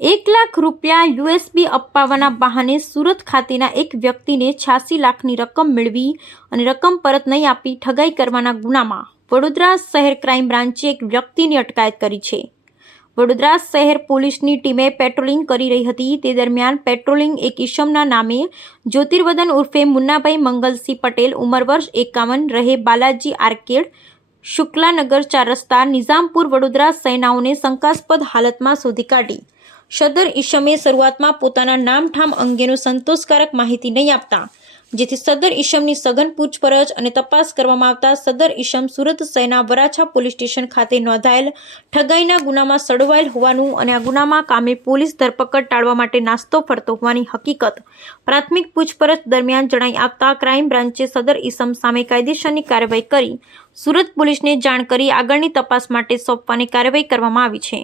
એક લાખ રૂપિયા યુએસબી અપાવવાના બહાને સુરત ખાતેના એક વ્યક્તિને છ્યાસી લાખની રકમ મેળવી અને રકમ પરત નહીં આપી ઠગાઈ કરવાના ગુનામાં વડોદરા શહેર ક્રાઇમ બ્રાન્ચે એક વ્યક્તિની અટકાયત કરી છે. વડોદરા શહેર પોલીસની ટીમે પેટ્રોલિંગ કરી રહી હતી. તે દરમિયાન પેટ્રોલિંગ એક ઈસમના નામે જ્યોતિર્વદન ઉર્ફે મુન્નાભાઈ મંગલસિંહ પટેલ ઉંમર વર્ષ એકાવન, રહે બાલાજી આર્કેડ શુક્લાનગર ચાર રસ્તા નિઝામપુર વડોદરા સેનાઓને શંકાસ્પદ હાલતમાં શોધી કાઢી. સદર ઈશમે શરૂઆતમાં પોતાના નામઠામ અંગેનો સંતોષકારક માહિતી નહીં આપતા. જેથી સદર ઈશમની સઘન પૂછપરછ અને તપાસ કરવામાં આવતા સદર ઈશમ સુરત શહેરના વરાછા પોલીસ સ્ટેશન ખાતે નોંધાયેલ ઠગાઈના ગુનામાં સડવાયેલ હોવાનું અને આ ગુનામાં કામે પોલીસ ધરપકડ ટાળવા માટે નાસ્તો ફરતો હોવાની હકીકત પ્રાથમિક પૂછપરછ દરમિયાન જણાઈ આવતા ક્રાઇમ બ્રાન્ચે સદર ઈસમ સામે કાયદેસરની કાર્યવાહી કરી. સુરત પોલીસને જાણ કરી આગળની તપાસ માટે સોંપવાની કાર્યવાહી કરવામાં આવી છે.